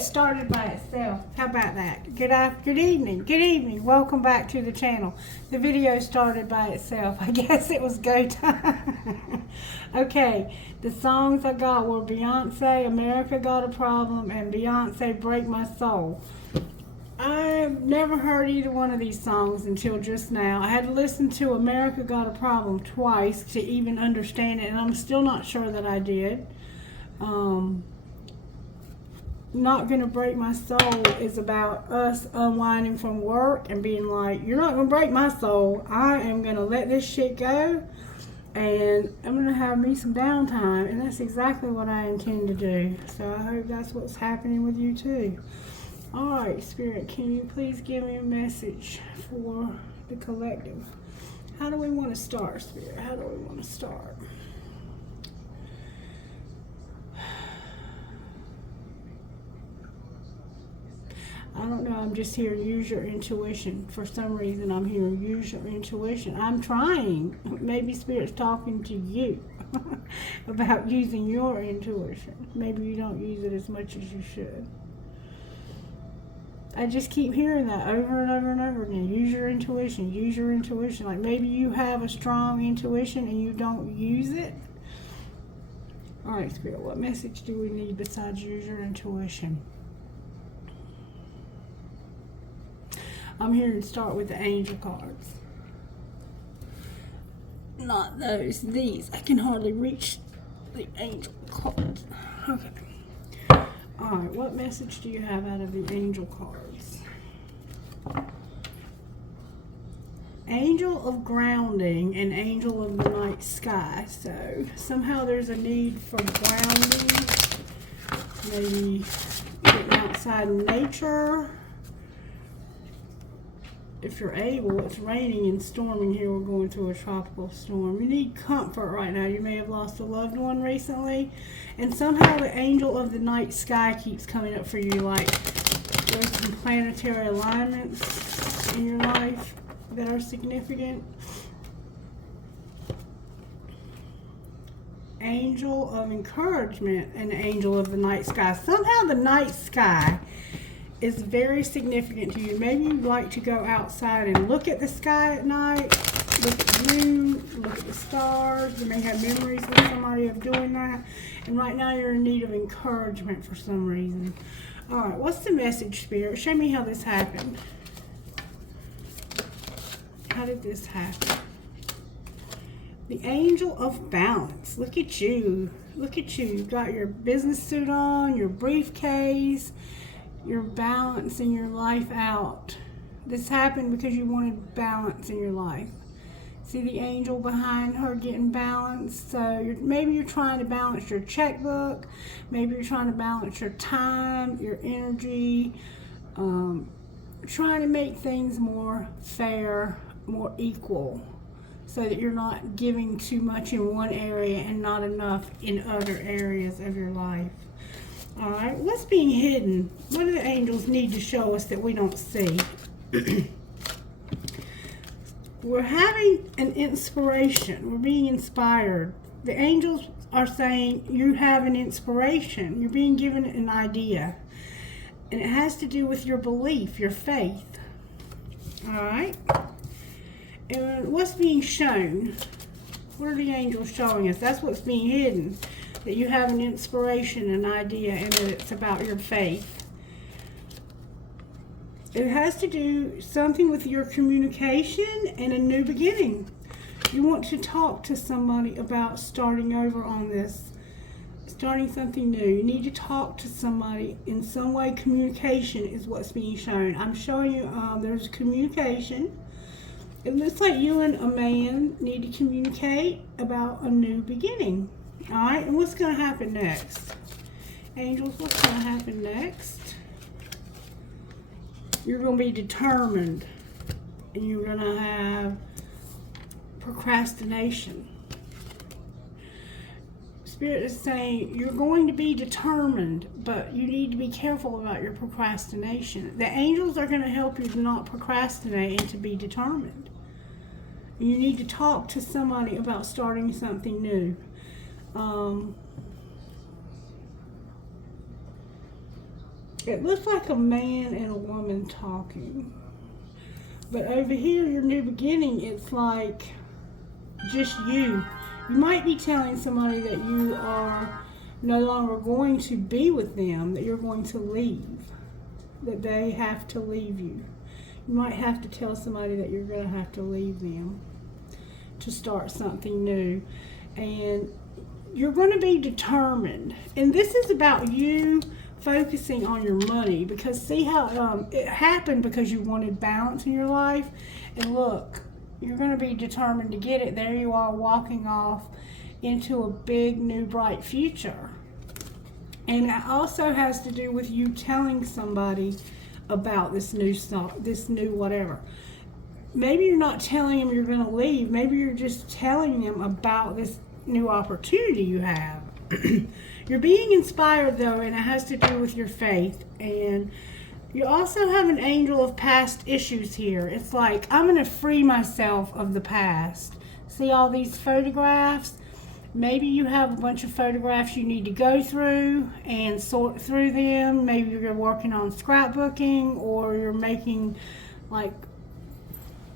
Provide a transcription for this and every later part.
it started by itself. How about that? Good evening. Welcome back to the channel. The video started by itself. I guess it was go time. Okay, the songs I got were Beyonce, America Got a Problem, and Beyonce, Break My Soul. I've never heard either one of these songs until just now. I had to listen to America Got a Problem twice to even understand it, and I'm still not sure that I did. Not Gonna Break My Soul is about us unwinding from work and being like, you're not gonna break my soul. I am gonna let this shit go, and I'm gonna have me some downtime, and that's exactly what I intend to do. So I hope that's what's happening with you too. Alright, Spirit, can you please give me a message for the collective? How do we want to start, Spirit? How do we want to start? I don't know, I'm just hearing use your intuition. For some reason, I'm hearing use your intuition. I'm trying. Maybe Spirit's talking to you about using your intuition. Maybe you don't use it as much as you should. I just keep hearing that over and over and over again. Use your intuition. Use your intuition. Like maybe you have a strong intuition and you don't use it. All right, Spirit, what message do we need besides use your intuition? I'm here to start with the angel cards. Not those. These. I can hardly reach the angel cards. Okay. Alright, what message do you have out of the angel cards? Angel of grounding and angel of the night sky. So somehow there's a need for grounding. Maybe getting outside in nature. If you're able, it's raining and storming here. We're going through a tropical storm. You need comfort right now. You may have lost a loved one recently. And somehow the angel of the night sky keeps coming up for you. Like there's some planetary alignments in your life that are significant. Angel of encouragement and angel of the night sky. Somehow the night sky is very significant to you. Maybe you'd like to go outside and look at the sky at night, look at you, look at the stars. You may have memories with somebody of doing that. And right now you're in need of encouragement for some reason. All right, what's the message, Spirit? Show me how this happened. How did this happen? The angel of balance. Look at you. Look at you. You've got your business suit on, your briefcase. You're balancing your life out. This happened because you wanted balance in your life. See the angel behind her getting balanced? So maybe you're trying to balance your checkbook. Maybe you're trying to balance your time, your energy. Trying to make things more fair, more equal. So that you're not giving too much in one area and not enough in other areas of your life. All right, what's being hidden? What do the angels need to show us that we don't see? We're having an inspiration. We're being inspired. The angels are saying you have an inspiration. You're being given an idea. And it has to do with your belief, your faith. All right? And what's being shown? What are the angels showing us? That's what's being hidden. That you have an inspiration, an idea, and that it's about your faith. It has to do something with your communication and a new beginning. You want to talk to somebody about starting over on this, starting something new. You need to talk to somebody in some way. Communication is what's being shown. I'm showing you there's communication. It looks like you and a man need to communicate about a new beginning. All right, and what's going to happen next? Angels, what's going to happen next? You're going to be determined, and you're going to have procrastination. Spirit is saying you're going to be determined, but you need to be careful about your procrastination. The angels are going to help you to not procrastinate and to be determined. You need to talk to somebody about starting something new. It looks like a man and a woman talking. But over here, your new beginning, it's like just you. You might be telling somebody that you are no longer going to be with them, that you're going to leave, that they have to leave you. You might have to tell somebody that you're going to have to leave them to start something new. And you're going to be determined. And this is about you focusing on your money, because see how it happened because you wanted balance in your life. And look, you're going to be determined to get it. There you are, walking off into a big new bright future. And it also has to do with you telling somebody about this new stuff, this new whatever. Maybe you're not telling them you're going to leave. Maybe you're just telling them about this new opportunity you have. You're being inspired though, and it has to do with your faith. And you also have an angel of past issues here. It's like, I'm going to free myself of the past. See all these photographs? Maybe you have a bunch of photographs you need to go through and sort through them. Maybe you're working on scrapbooking, or you're making, like,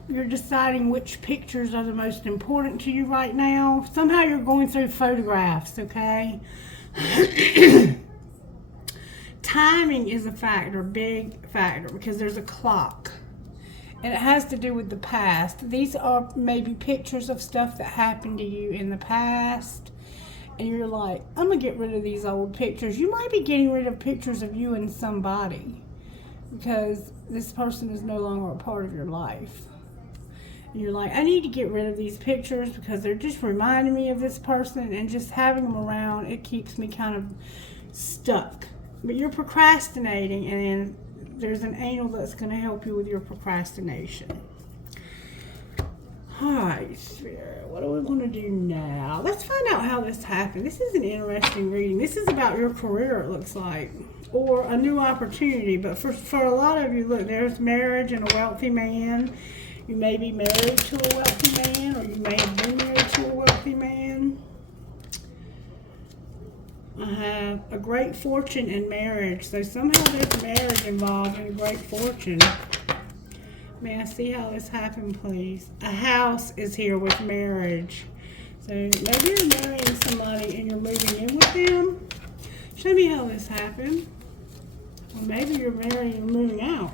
you're deciding which pictures are the most important to you right now. Somehow you're going through photographs, okay? Timing is a factor, big factor, because there's a clock. And it has to do with the past. These are maybe pictures of stuff that happened to you in the past. And you're like, I'm going to get rid of these old pictures. You might be getting rid of pictures of you and somebody, because this person is no longer a part of your life. And you're like, I need to get rid of these pictures because they're just reminding me of this person, and just having them around, it keeps me kind of stuck. But you're procrastinating, and there's an angel that's going to help you with your procrastination. Alright, Spirit, what are we going to do now? Let's find out how this happened. This is an interesting reading. This is about your career, it looks like, or a new opportunity. But for a lot of you, look, there's marriage and a wealthy man. You may be married to a wealthy man, or you may have been married to a wealthy man. I have a great fortune in marriage. So somehow there's marriage involved in a great fortune. May I see how this happened, please? A house is here with marriage. So maybe you're marrying somebody and you're moving in with them. Show me how this happened. Or maybe you're marrying and moving out.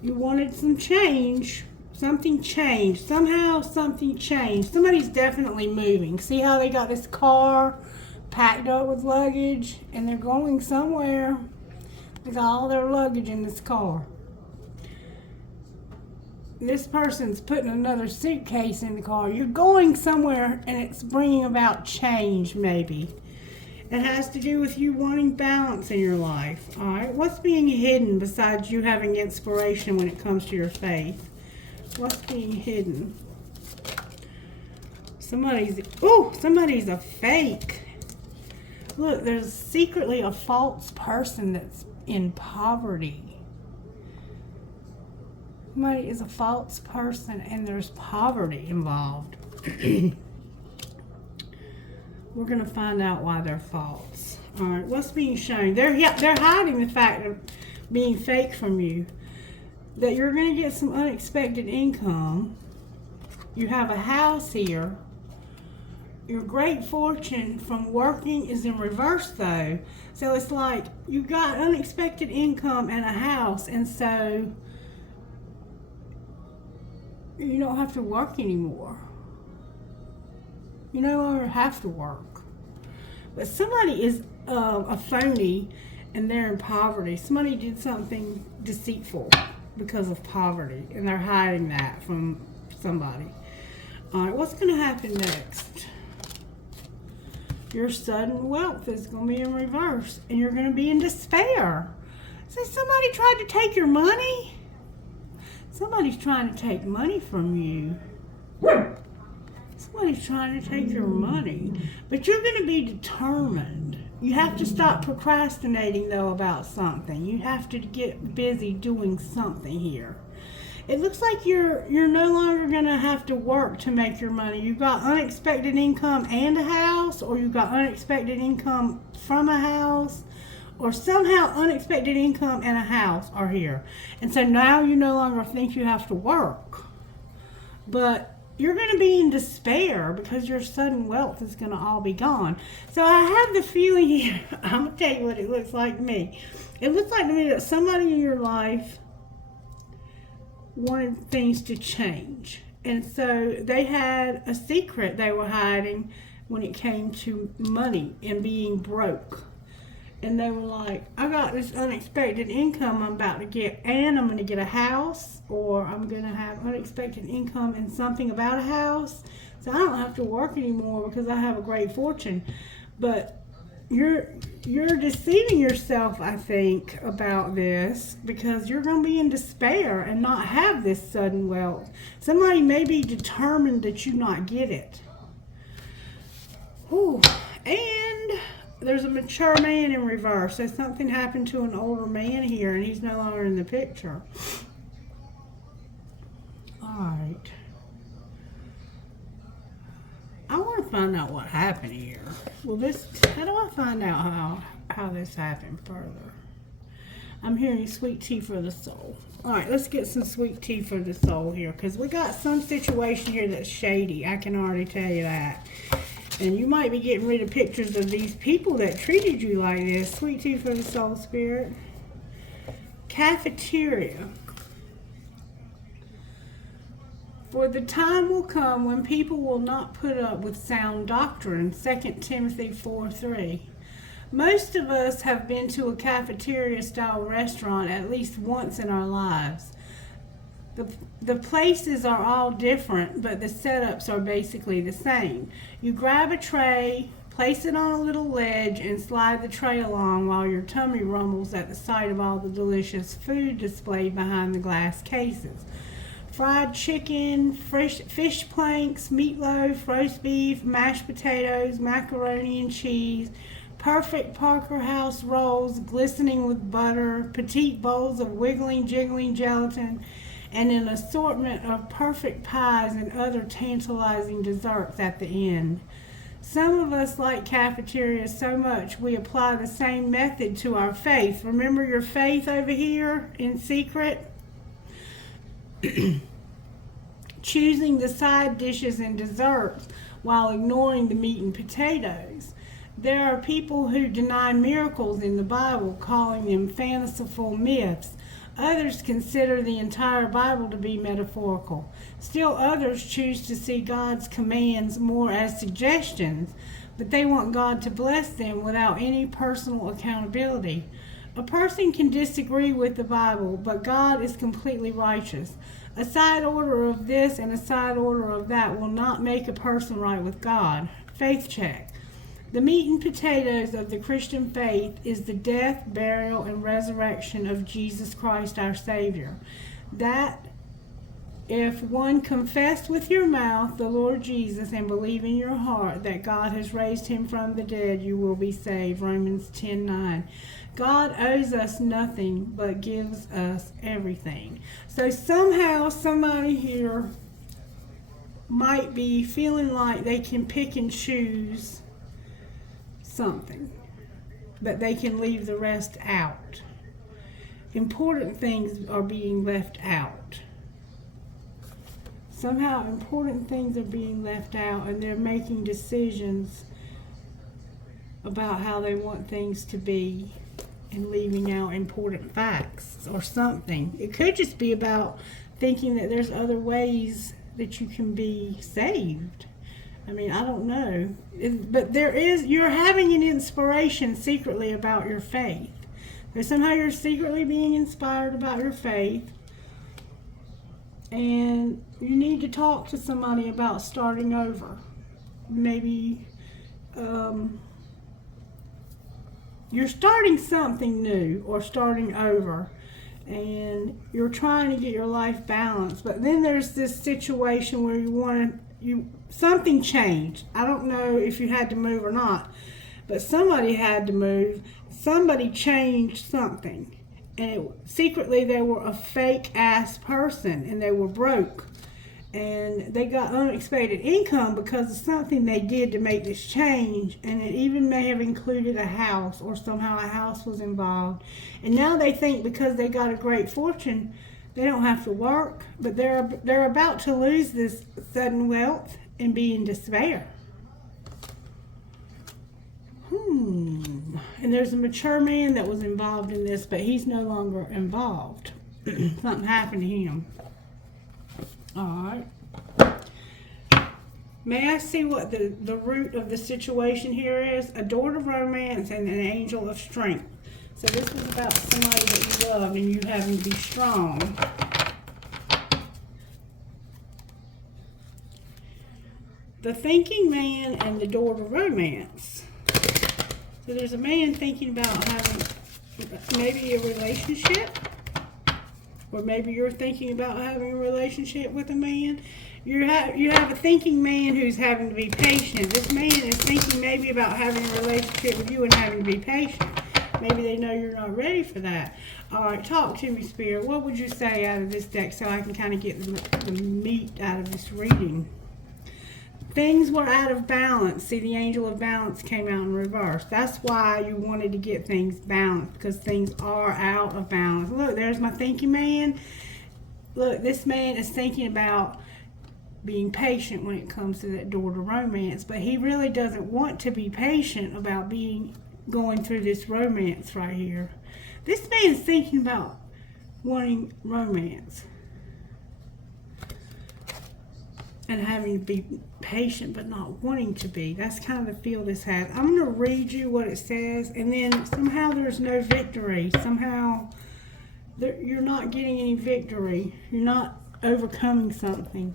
You wanted some change. Something changed. Somehow something changed. Somebody's definitely moving. See how they got this car packed up with luggage, and they're going somewhere. They got all their luggage in this car. This person's putting another suitcase in the car. You're going somewhere, and it's bringing about change, maybe. It has to do with you wanting balance in your life. All right, what's being hidden besides you having inspiration when it comes to your faith? What's being hidden? Somebody's a fake. Look, there's secretly a false person that's in poverty. Somebody is a false person, and there's poverty involved. We're going to find out why they're false. All right, what's being shown? They're hiding the fact of being fake from you. That you're going to get some unexpected income. You have a house here. Your great fortune from working is in reverse, though. So it's like you got unexpected income and a house, and so you don't have to work anymore. You no longer have to work. But somebody is a phony, and they're in poverty. Somebody did something deceitful because of poverty, and they're hiding that from somebody. All right, what's going to happen next? Your sudden wealth is going to be in reverse, and you're going to be in despair. So somebody tried to take your money? Somebody's trying to take money from you. Somebody's trying to take your money. But you're going to be determined. You have to stop procrastinating, though, about something. You have to get busy doing something here. It looks like you're no longer going to have to work to make your money. You've got unexpected income and a house, or you've got unexpected income from a house, or somehow unexpected income and a house are here. And so now you no longer think you have to work. But you're going to be in despair because your sudden wealth is going to all be gone. So I have the feeling here, I'm going to tell you what it looks like to me. It looks like to me that somebody in your life wanted things to change. And so they had a secret they were hiding when it came to money and being broke. And they were like, I got this unexpected income I'm about to get, and I'm going to get a house, or I'm going to have unexpected income and something about a house. So I don't have to work anymore because I have a great fortune. But you're deceiving yourself, I think, about this, because you're going to be in despair and not have this sudden wealth. Somebody may be determined that you not get it. Ooh. And there's a mature man in reverse. So something happened to an older man here, and he's no longer in the picture. All right. I want to find out what happened here. Well, how do I find out how this happened further? I'm hearing sweet tea for the soul. All right, let's get some sweet tea for the soul here, because we got some situation here that's shady. I can already tell you that. And you might be getting rid of pictures of these people that treated you like this. Sweet tea for the soul, spirit. Cafeteria. For the time will come when people will not put up with sound doctrine. 2 Timothy 4:3. Most of us have been to a cafeteria-style restaurant at least once in our lives. The places are all different, but the setups are basically the same. You grab a tray, place it on a little ledge, and slide the tray along while your tummy rumbles at the sight of all the delicious food displayed behind the glass cases. Fried chicken, fish planks, meatloaf, roast beef, mashed potatoes, macaroni and cheese, perfect Parker House rolls glistening with butter, petite bowls of wiggling, jiggling gelatin, and an assortment of perfect pies and other tantalizing desserts at the end. Some of us like cafeterias so much we apply the same method to our faith. Remember your faith over here in secret? Choosing the side dishes and desserts while ignoring the meat and potatoes. There are people who deny miracles in the Bible, calling them fanciful myths. Others consider the entire Bible to be metaphorical. Still others choose to see God's commands more as suggestions, but they want God to bless them without any personal accountability. A person can disagree with the Bible, but God is completely righteous. A side order of this and a side order of that will not make a person right with God. Faith check. The meat and potatoes of the Christian faith is the death, burial, and resurrection of Jesus Christ our Savior. That if one confess with your mouth the Lord Jesus and believe in your heart that God has raised him from the dead, you will be saved. Romans 10:9. God owes us nothing but gives us everything. So somehow somebody here might be feeling like they can pick and choose something, but they can leave the rest out. Important things are being left out. Somehow important things are being left out, and they're making decisions about how they want things to be and leaving out important facts or something. It could just be about thinking that there's other ways that you can be saved. I mean, I don't know. But you're having an inspiration secretly about your faith. So somehow you're secretly being inspired about your faith. And you need to talk to somebody about starting over. Maybe you're starting something new or starting over. And you're trying to get your life balanced. But then there's this situation where something changed. I don't know if you had to move or not, but somebody had to move. Somebody changed something, and secretly they were a fake ass person, and they were broke, and they got unexpected income because of something they did to make this change, and it even may have included a house, or somehow a house was involved. And now they think because they got a great fortune, they don't have to work, but they're about to lose this sudden wealth and be in despair. And there's a mature man that was involved in this, but he's no longer involved. Something happened to him. Alright. May I see what the root of the situation here is? A door to romance and an angel of strength. So this is about somebody that you love and you having to be strong. The thinking man and the door to romance. So there's a man thinking about having maybe a relationship. Or maybe you're thinking about having a relationship with a man. You have a thinking man who's having to be patient. This man is thinking maybe about having a relationship with you and having to be patient. Maybe they know you're not ready for that. All right, talk to me, Spirit. What would you say out of this deck so I can kind of get the meat out of this reading? Things were out of balance. See, the angel of balance came out in reverse. That's why you wanted to get things balanced, because things are out of balance. Look, there's my thinking man. Look, this man is thinking about being patient when it comes to that door to romance, but he really doesn't want to be patient about going through this romance right here. This man is thinking about wanting romance and having to be patient but not wanting to be. That's kind of the feel this has. I'm going to read you what it says, and then somehow there's no victory. Somehow you're not getting any victory. You're not overcoming something.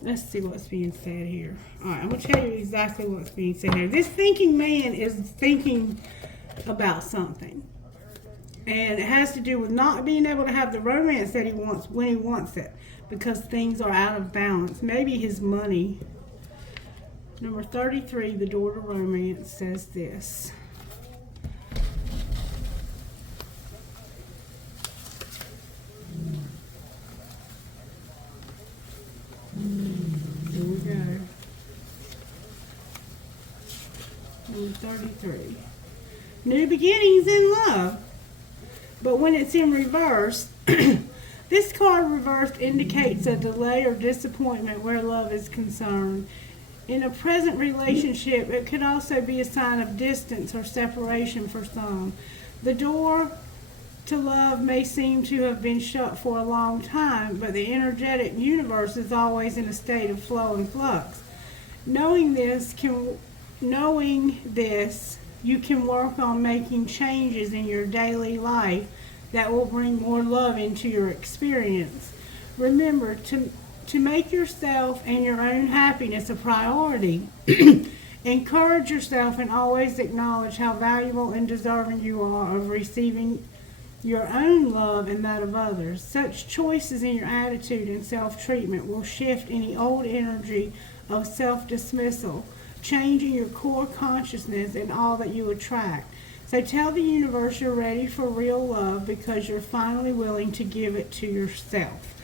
Let's see what's being said here. Alright, I'm going to tell you exactly what's being said here. This thinking man is thinking about something. And it has to do with not being able to have the romance that he wants when he wants it, because things are out of balance. Maybe his money. Number 33, the door to romance, says this. Here we go. Number 33. New beginnings in love. But when it's in reverse, this card reversed indicates a delay or disappointment where love is concerned. In a present relationship, it could also be a sign of distance or separation for some. The door to love may seem to have been shut for a long time, but the energetic universe is always in a state of flow and flux. Knowing this, you can work on making changes in your daily life that will bring more love into your experience. Remember to make yourself and your own happiness a priority. Encourage yourself and always acknowledge how valuable and deserving you are of receiving your own love and that of others. Such choices in your attitude and self-treatment will shift any old energy of self-dismissal, changing your core consciousness and all that you attract. So tell the universe you're ready for real love because you're finally willing to give it to yourself.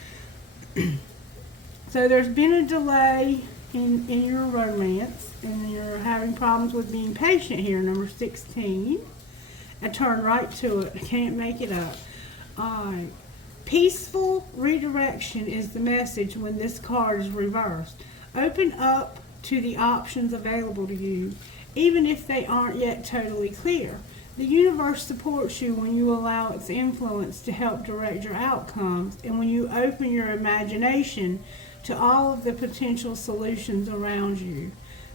So there's been a delay in your romance, and you're having problems with being patient here, number 16. I turned right to it. I can't make it up. Alright. Peaceful redirection is the message when this card is reversed. Open up to the options available to you, even if they aren't yet totally clear. The universe supports you when you allow its influence to help direct your outcomes, and when you open your imagination to all of the potential solutions around you.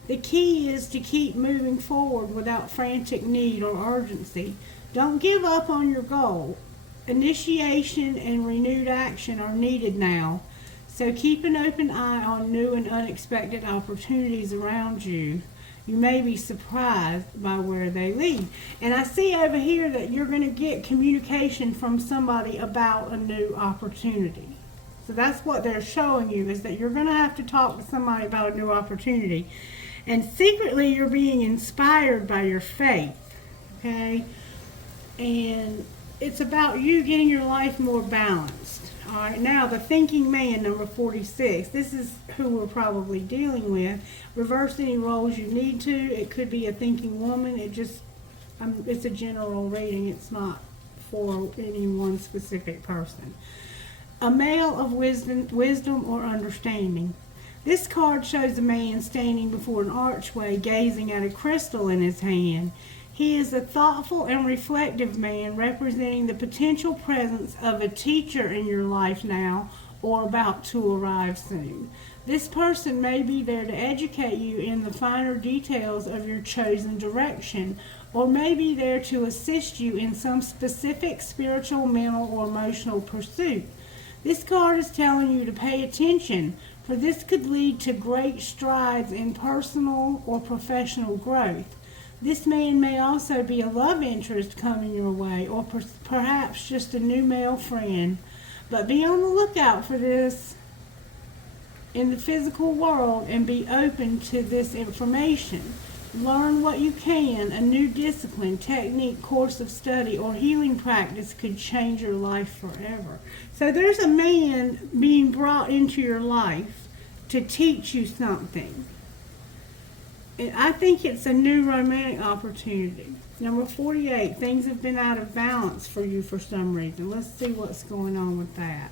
The key is to keep moving forward without frantic need or urgency. Don't give up on your goal. Initiation and renewed action are needed now. So keep an open eye on new and unexpected opportunities around you. You may be surprised by where they lead. And I see over here that you're going to get communication from somebody about a new opportunity. So that's what they're showing you, is that you're going to have to talk to somebody about a new opportunity. And secretly you're being inspired by your faith. Okay? And it's about you getting your life more balanced. All right, now the thinking man, number 46. This is who we're probably dealing with. Reverse any roles you need to. It could be a thinking woman. It's a general reading. It's not for any one specific person. A male of wisdom or understanding. This card shows a man standing before an archway gazing at a crystal in his hand. He is a thoughtful and reflective man representing the potential presence of a teacher in your life now or about to arrive soon. This person may be there to educate you in the finer details of your chosen direction, or may be there to assist you in some specific spiritual, mental, or emotional pursuit. This card is telling you to pay attention, for this could lead to great strides in personal or professional growth. This man may also be a love interest coming your way, or perhaps just a new male friend. But be on the lookout for this in the physical world and be open to this information. Learn what you can. A new discipline, technique, course of study, or healing practice could change your life forever. So there's a man being brought into your life to teach you something. I think it's a new romantic opportunity. Number 48, things have been out of balance for you for some reason. Let's see what's going on with that.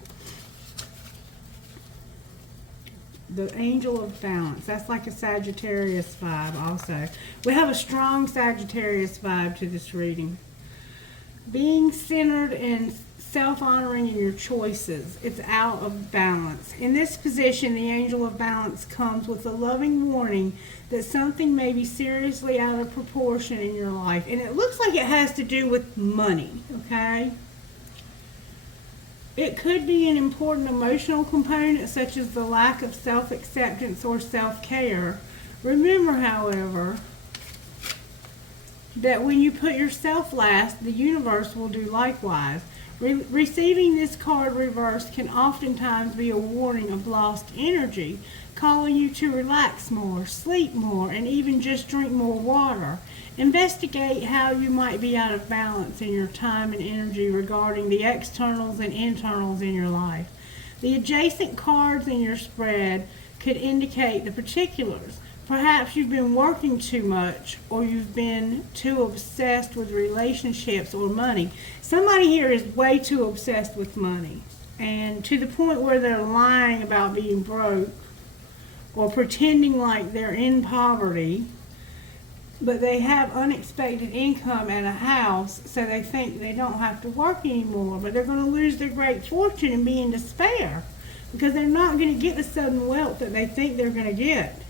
The angel of balance. That's like a Sagittarius vibe also. We have a strong Sagittarius vibe to this reading. Being centered and self-honoring in your choices. It's out of balance. In this position, the angel of balance comes with a loving warning that something may be seriously out of proportion in your life. And it looks like it has to do with money, okay? It could be an important emotional component, such as the lack of self-acceptance or self-care. Remember, however, that when you put yourself last, the universe will do likewise. Receiving this card reversed can oftentimes be a warning of lost energy, calling you to relax more, sleep more, and even just drink more water. Investigate how you might be out of balance in your time and energy regarding the externals and internals in your life. The adjacent cards in your spread could indicate the particulars. Perhaps you've been working too much, or you've been too obsessed with relationships or money. Somebody here is way too obsessed with money, and to the point where they're lying about being broke or pretending like they're in poverty, but they have unexpected income and a house, so they think they don't have to work anymore, but they're going to lose their great fortune and be in despair because they're not going to get the sudden wealth that they think they're going to get.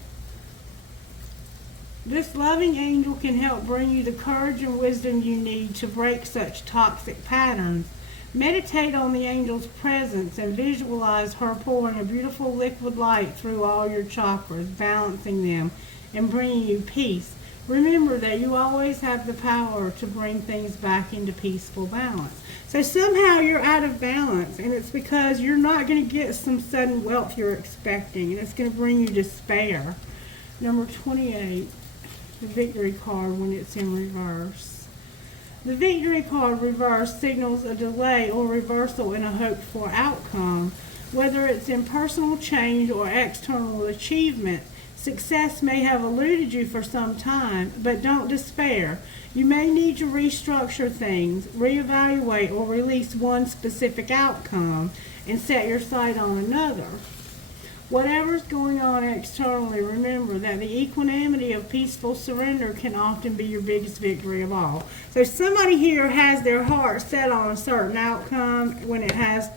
This loving angel can help bring you the courage and wisdom you need to break such toxic patterns. Meditate on the angel's presence and visualize her pouring a beautiful liquid light through all your chakras, balancing them and bringing you peace. Remember that you always have the power to bring things back into peaceful balance. So somehow you're out of balance, and it's because you're not going to get some sudden wealth you're expecting, and it's going to bring you despair. Number 28. The victory card when it's in reverse. The victory card reverse signals a delay or reversal in a hoped-for outcome. Whether it's in personal change or external achievement, success may have eluded you for some time, but don't despair. You may need to restructure things, reevaluate, or release one specific outcome and set your sight on another. Whatever's going on externally, remember that the equanimity of peaceful surrender can often be your biggest victory of all. So somebody here has their heart set on a certain outcome when it has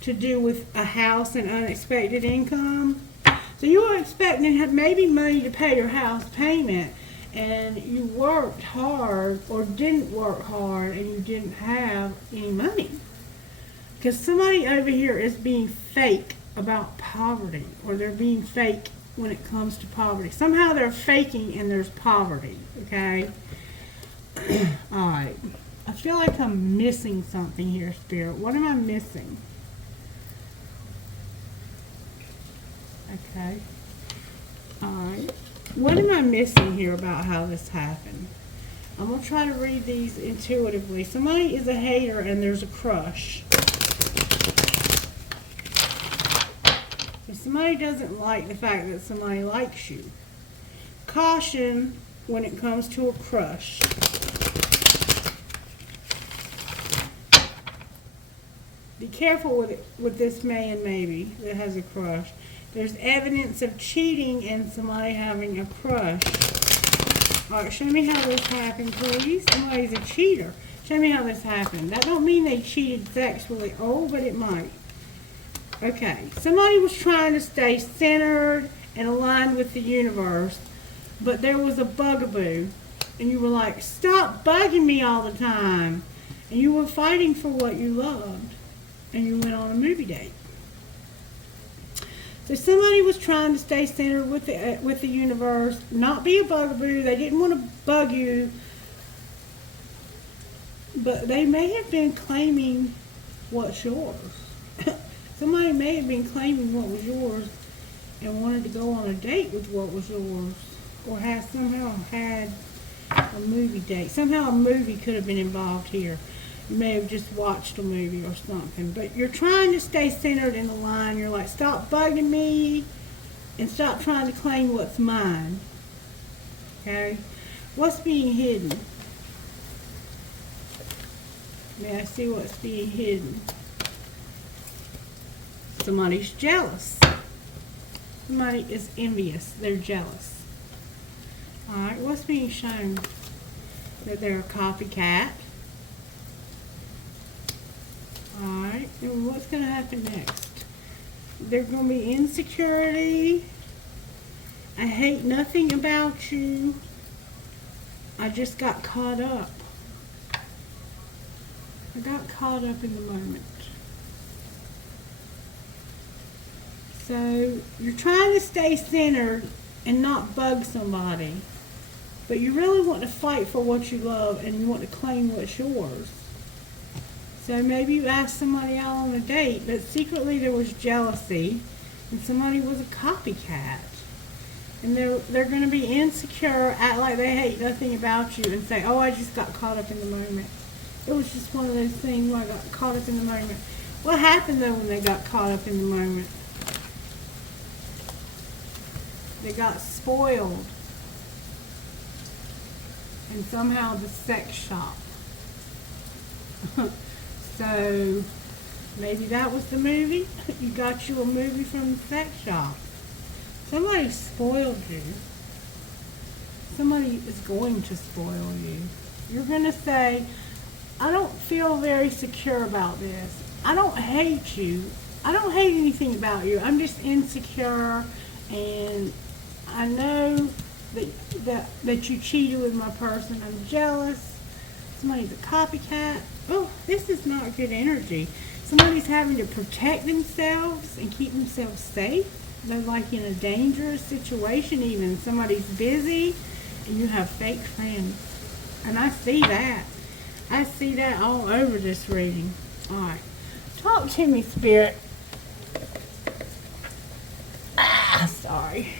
to do with a house and unexpected income. So you were expecting maybe money to pay your house payment, and you worked hard or didn't work hard and you didn't have any money. Because somebody over here is being fake about poverty, or they're being fake when it comes to poverty. Somehow they're faking and there's poverty, okay? Alright. I feel like I'm missing something here, Spirit. What am I missing? Okay. Alright. What am I missing here about how this happened? I'm going to try to read these intuitively. Somebody is a hater and there's a crush. If somebody doesn't like the fact that somebody likes you. Caution when it comes to a crush. Be careful with this man maybe that has a crush. There's evidence of cheating and somebody having a crush. Alright, show me how this happened, please. Somebody's a cheater. Show me how this happened. That don't mean they cheated sexually. Oh, but it might. Okay, somebody was trying to stay centered and aligned with the universe, but there was a bugaboo. And you were like, stop bugging me all the time. And you were fighting for what you loved. And you went on a movie date. So somebody was trying to stay centered with the universe, not be a bugaboo. They didn't want to bug you, but they may have been claiming what's yours. Somebody may have been claiming what was yours and wanted to go on a date with what was yours, or has somehow had a movie date. Somehow a movie could have been involved here. You may have just watched a movie or something, but you're trying to stay centered in the line. You're like, stop bugging me and stop trying to claim what's mine. Okay? What's being hidden? May I see what's being hidden? Somebody's jealous. Somebody is envious. They're jealous. Alright, what's being shown? That they're a copycat. Alright, and what's going to happen next? There's going to be insecurity. I hate nothing about you. I just got caught up. I got caught up in the moment. So, you're trying to stay centered and not bug somebody. But you really want to fight for what you love and you want to claim what's yours. So maybe you asked somebody out on a date, but secretly there was jealousy, and somebody was a copycat. And they're going to be insecure, act like they hate nothing about you, and say, oh, I just got caught up in the moment. It was just one of those things where I got caught up in the moment. What happened, though, when they got caught up in the moment? They got spoiled. And somehow the sex shop. So, maybe that was the movie. You got you a movie from the sex shop. Somebody spoiled you. Somebody is going to spoil you. You're going to say, I don't feel very secure about this. I don't hate you. I don't hate anything about you. I'm just insecure, and I know that you cheated with my person. I'm jealous. Somebody's a copycat. Oh, this is not good energy. Somebody's having to protect themselves and keep themselves safe. They're like in a dangerous situation even. Somebody's busy and you have fake friends. And I see that. I see that all over this reading. Alright. Talk to me, Spirit. Sorry.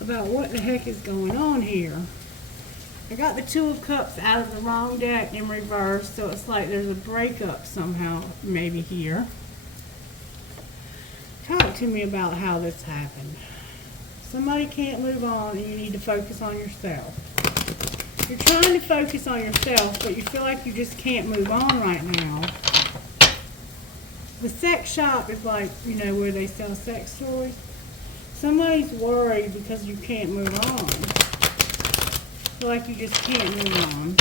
About what the heck is going on here. I got the Two of Cups out of the wrong deck in reverse, so it's like there's a breakup somehow, maybe here. Talk to me about how this happened. Somebody can't move on and you need to focus on yourself. You're trying to focus on yourself, but you feel like you just can't move on right now. The sex shop is like, you know, where they sell sex toys. Somebody's worried because you can't move on. Feel like you just can't move on.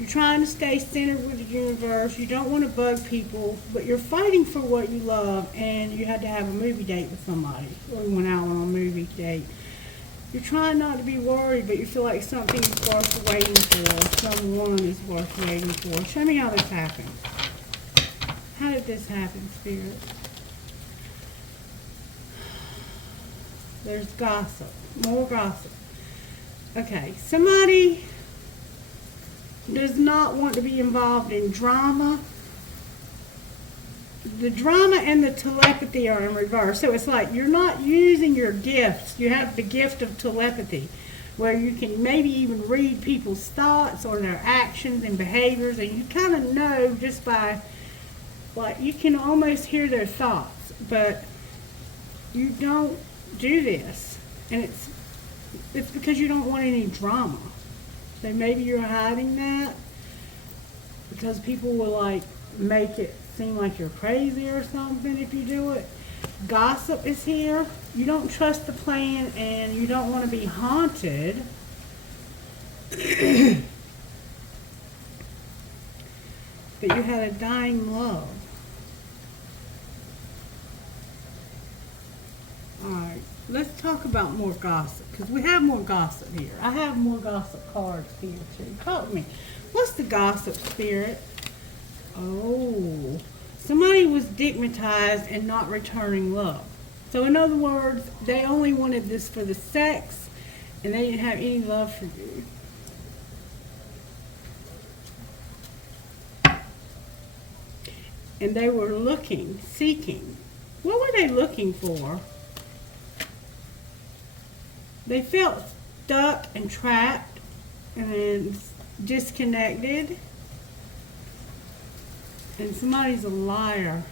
You're trying to stay centered with the universe. You don't want to bug people, but you're fighting for what you love, and you had to have a movie date with somebody, or you went out on a movie date. You're trying not to be worried, but you feel like something is worth waiting for. Someone is worth waiting for. Show me how this happened. How did this happen, Spirit? There's gossip. More gossip. Okay, somebody does not want to be involved in drama. The drama and the telepathy are in reverse. So it's like you're not using your gifts. You have the gift of telepathy, where you can maybe even read people's thoughts or their actions and behaviors, and you kind of know just by, like, you can almost hear their thoughts. but you don't do this. And it's because you don't want any drama. So maybe you're hiding that because people will like make it seem like you're crazy or something if you do it. Gossip is here. You don't trust the plan and you don't want to be haunted. But you had a dying love. Alright, let's talk about more gossip, because we have more gossip here. I have more gossip cards here too. Talk to me. What's the gossip spirit? Oh, somebody was stigmatized and not returning love. So in other words, they only wanted this for the sex and they didn't have any love for you. And they were looking, seeking. What were they looking for? They felt stuck and trapped and disconnected. And somebody's a liar.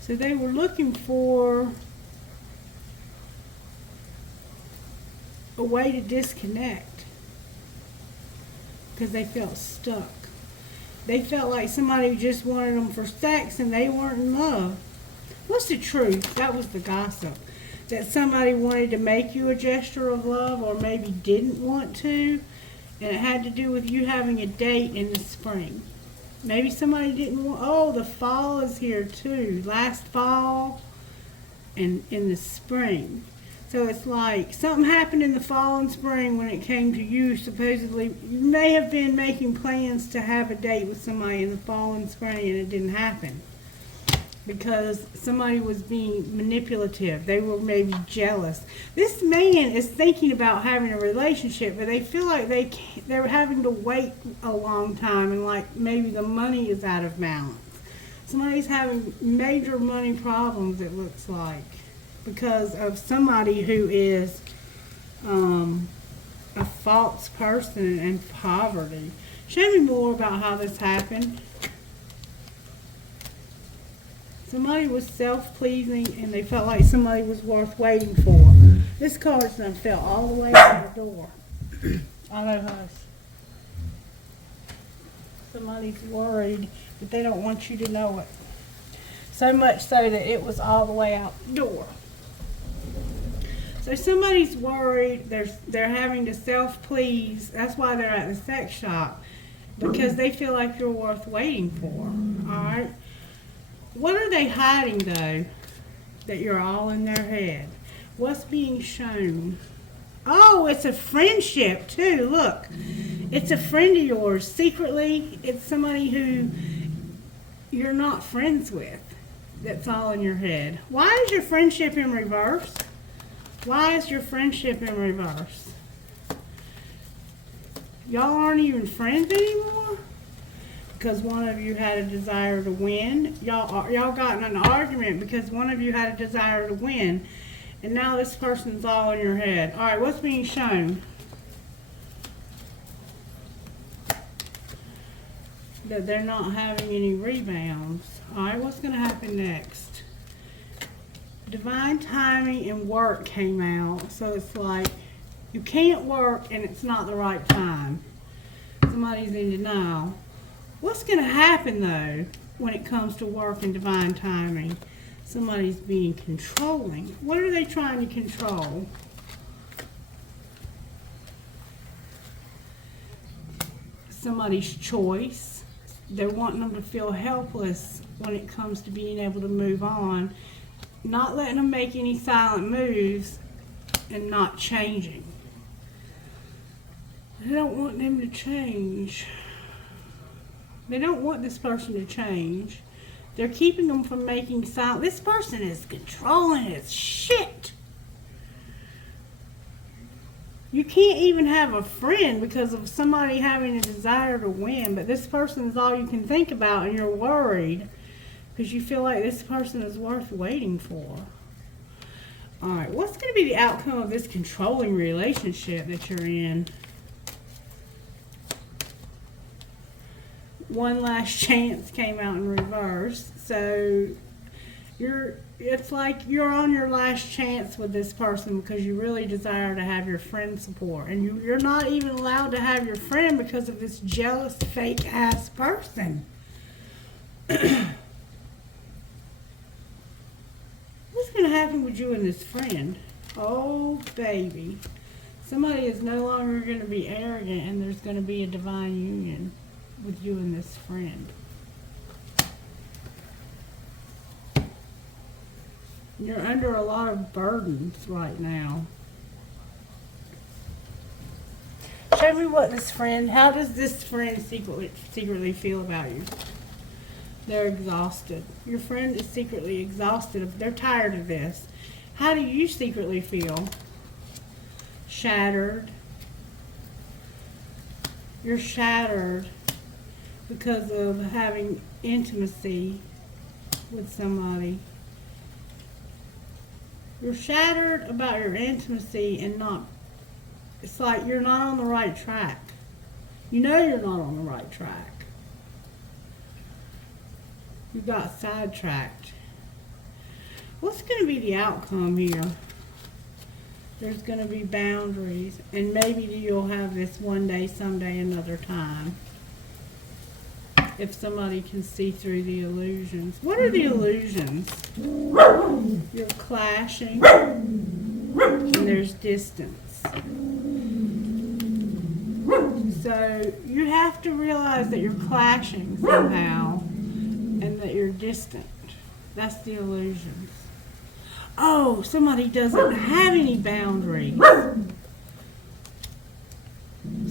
So they were looking for a way to disconnect because they felt stuck. They felt like somebody just wanted them for sex and they weren't in love. What's the truth? That was the gossip. That somebody wanted to make you a gesture of love or maybe didn't want to. And it had to do with you having a date in the spring. Maybe somebody didn't want, oh, the fall is here too. Last fall and in the spring. So it's like something happened in the fall and spring when it came to you. Supposedly, you may have been making plans to have a date with somebody in the fall and spring and it didn't happen. Because somebody was being manipulative. They were maybe jealous. This man is thinking about having a relationship, but they feel like they're having to wait a long time and like maybe the money is out of balance. Somebody's having major money problems, it looks like, because of somebody who is a false person and poverty. Show me more about how this happened. Somebody was self-pleasing and they felt like somebody was worth waiting for. This card's done fell all the way to the door. Auto hush. Somebody's worried, but they don't want you to know it. So much so that it was all the way out the door. So somebody's worried, they're having to self-please. That's why they're at the sex shop. Because they feel like you're worth waiting for. Alright? What are they hiding, though, that you're all in their head? What's being shown? Oh, it's a friendship, too. Look, it's a friend of yours. Secretly, it's somebody who you're not friends with that's all in your head. Why is your friendship in reverse? Why is your friendship in reverse? Y'all aren't even friends anymore? Because one of you had a desire to win. Y'all got in an argument because one of you had a desire to win. And now this person's all in your head. Alright, what's being shown? That they're not having any rebounds. Alright, what's going to happen next? Divine timing and work came out. So it's like, you can't work and it's not the right time. Somebody's in denial. What's going to happen, though, when it comes to work and divine timing? Somebody's being controlling. What are they trying to control? Somebody's choice. They're wanting them to feel helpless when it comes to being able to move on. Not letting them make any silent moves and not changing. They don't want them to change. They don't want this person to change. They're keeping them from making silent. This person is controlling his shit. You can't even have a friend because of somebody having a desire to win, but this person is all you can think about and you're worried because you feel like this person is worth waiting for. Alright, what's going to be the outcome of this controlling relationship that you're in? One last chance came out in reverse. So it's like you're on your last chance with this person because you really desire to have your friend support. And you're not even allowed to have your friend because of this jealous, fake-ass person. What's going to happen with you and this friend? Oh, baby. Somebody is no longer going to be arrogant, and there's going to be a divine union with you and this friend. You're under a lot of burdens right now. Show me what this friend, how does this friend secretly feel about you? They're exhausted. Your friend is secretly exhausted. They're tired of this. How do you secretly feel? Shattered. You're shattered because of having intimacy with somebody. You're shattered about your intimacy and not, it's like you're not on the right track. You know you're not on the right track. You got sidetracked. What's going to be the outcome here? There's going to be boundaries, and maybe you'll have this one day, someday, another time. If somebody can see through the illusions. What are the illusions? You're clashing, and there's distance. So you have to realize that you're clashing somehow, and that you're distant. That's the illusions. Oh, somebody doesn't have any boundaries.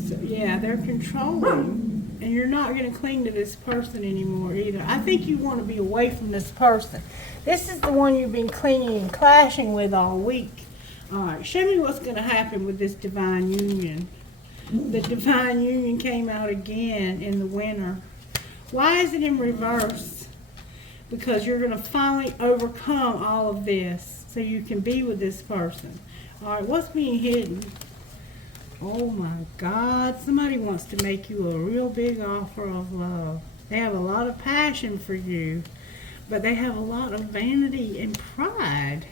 So yeah, they're controlling. And you're not going to cling to this person anymore either. I think you want to be away from this person. This is the one you've been clinging and clashing with all week. All right, show me what's going to happen with this divine union. The divine union came out again in the winter. Why is it in reverse? Because you're going to finally overcome all of this so you can be with this person. All right, what's being hidden? Oh my God, somebody wants to make you a real big offer of love. They have a lot of passion for you, but they have a lot of vanity and pride.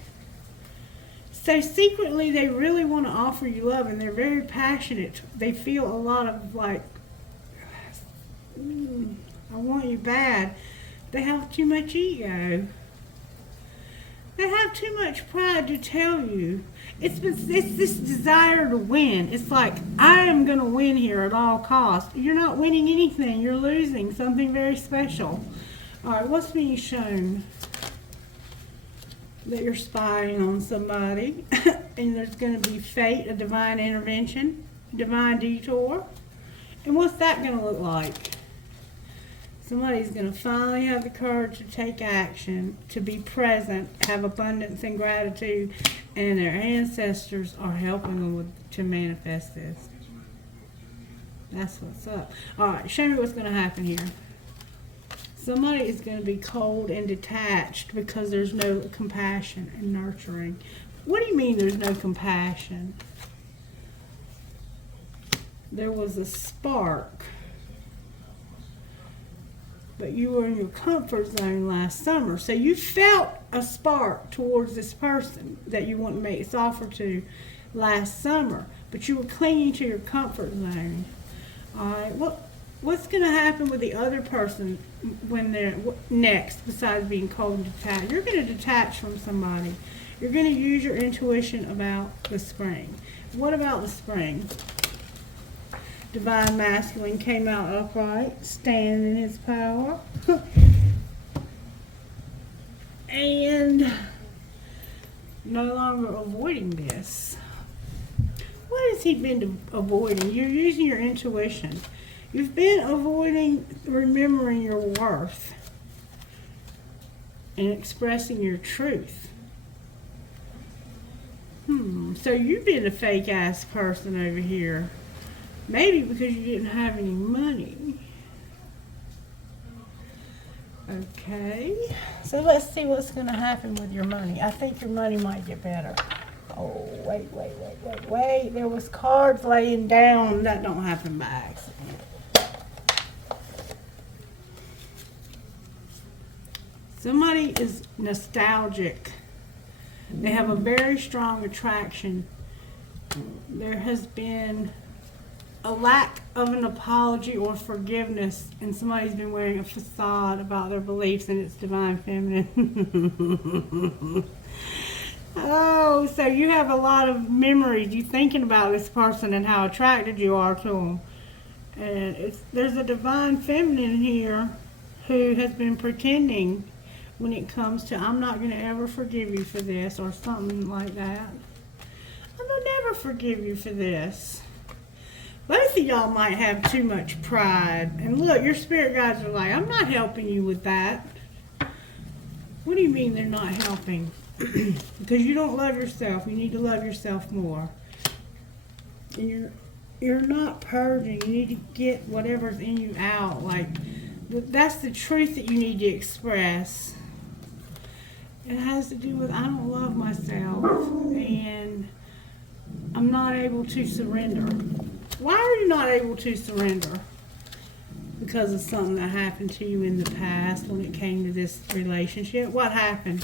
So secretly, they really want to offer you love, and they're very passionate. They feel a lot of like, I want you bad. They have too much ego. They have too much pride to tell you. It's this desire to win. It's like, I am going to win here at all costs. You're not winning anything. You're losing something very special. All right, what's being shown? That you're spying on somebody. And there's going to be fate, a divine intervention, divine detour. And what's that going to look like? Somebody's going to finally have the courage to take action, to be present, have abundance and gratitude, and their ancestors are helping them to manifest this. That's what's up. All right, show me what's going to happen here. Somebody is going to be cold and detached because there's no compassion and nurturing. What do you mean there's no compassion? There was a spark. But you were in your comfort zone last summer. So you felt a spark towards this person that you want to make this offer to last summer. But you were clinging to your comfort zone. All right, what's going to happen with the other person when they're next, besides being cold and detached? You're going to detach from somebody. You're going to use your intuition about the spring. What about the spring? Divine masculine came out upright, standing in his power. And no longer avoiding this. What has he been avoiding? You're using your intuition. You've been avoiding remembering your worth and expressing your truth. So you've been a fake-ass person over here. Maybe because you didn't have any money. Okay. So let's see what's going to happen with your money. I think your money might get better. Oh, wait. There was cards laying down. That don't happen by accident. Somebody is nostalgic. They have a very strong attraction. There has been a lack of an apology or forgiveness, and somebody's been wearing a facade about their beliefs, and it's divine feminine. Oh, so you have a lot of memories. You thinking about this person and how attracted you are to them. And there's a divine feminine here who has been pretending when it comes to, I'm not going to ever forgive you for this, or something like that. I'm going to never forgive you for this. Both of y'all might have too much pride. And look, your spirit guides are like, I'm not helping you with that. What do you mean they're not helping? Because you don't love yourself. You need to love yourself more. And you're not purging. You need to get whatever's in you out. Like, that's the truth that you need to express. It has to do with, I don't love myself, and I'm not able to surrender. Why are you not able to surrender? Because of something that happened to you in the past when it came to this relationship. What happened?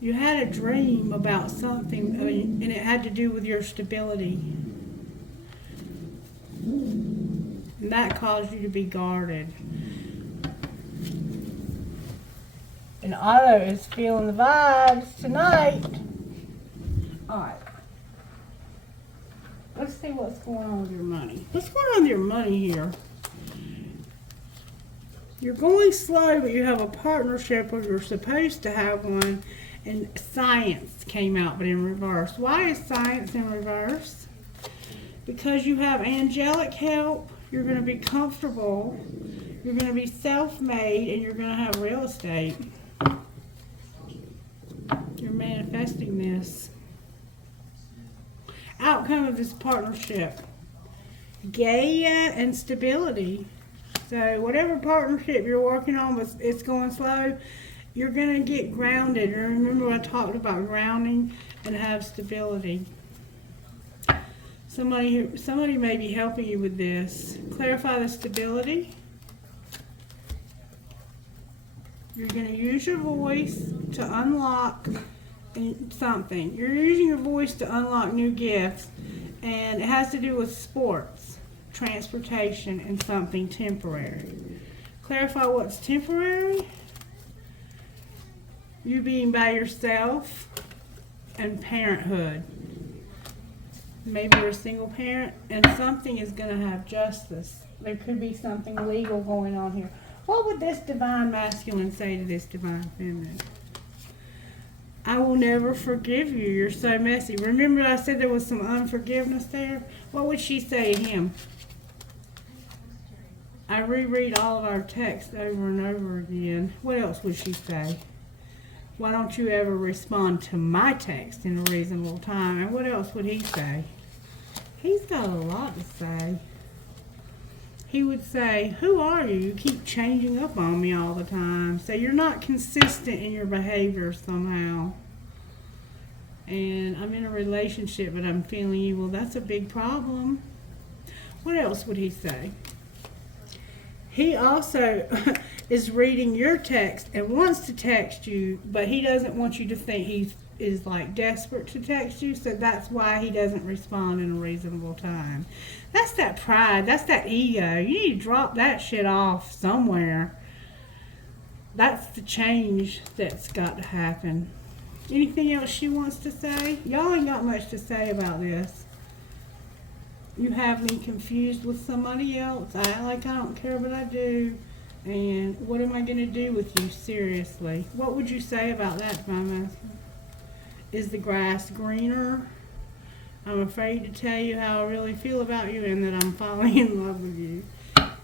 You had a dream about something, and it had to do with your stability. And that caused you to be guarded. And Otto is feeling the vibes tonight. Alright. Let's see what's going on with your money. What's going on with your money here? You're going slow, but you have a partnership, or you're supposed to have one. And science came out, but in reverse. Why is science in reverse? Because you have angelic help. You're going to be comfortable. You're going to be self-made, and you're going to have real estate. You're manifesting this. Outcome of this partnership. Gaia and stability. So whatever partnership you're working on, but it's going slow, you're going to get grounded. And remember I talked about grounding and have stability. Somebody may be helping you with this. Clarify the stability. You're going to use your voice to unlock something. You're using your voice to unlock new gifts, and it has to do with sports, transportation, and something temporary. Clarify what's temporary. You being by yourself and parenthood. Maybe you're a single parent, and something is going to have justice. There could be something legal going on here. What would this divine masculine say to this divine feminine? I will never forgive you. You're so messy. Remember I said there was some unforgiveness there? What would she say to him? I reread all of our texts over and over again. What else would she say? Why don't you ever respond to my text in a reasonable time? And what else would he say? He's got a lot to say. He would say, who are you? You keep changing up on me all the time. So you're not consistent in your behavior somehow. And I'm in a relationship, but I'm feeling you. Well, that's a big problem. What else would he say? He also is reading your text and wants to text you, but he doesn't want you to think he is like desperate to text you, so that's why he doesn't respond in a reasonable time. That's that pride. That's that ego. You need to drop that shit off somewhere. That's the change that's got to happen. Anything else she wants to say? Y'all ain't got much to say about this. You have me confused with somebody else. I act like I don't care, but I do. And what am I going to do with you? Seriously. What would you say about that, my master? Is the grass greener? I'm afraid to tell you how I really feel about you and that I'm falling in love with you.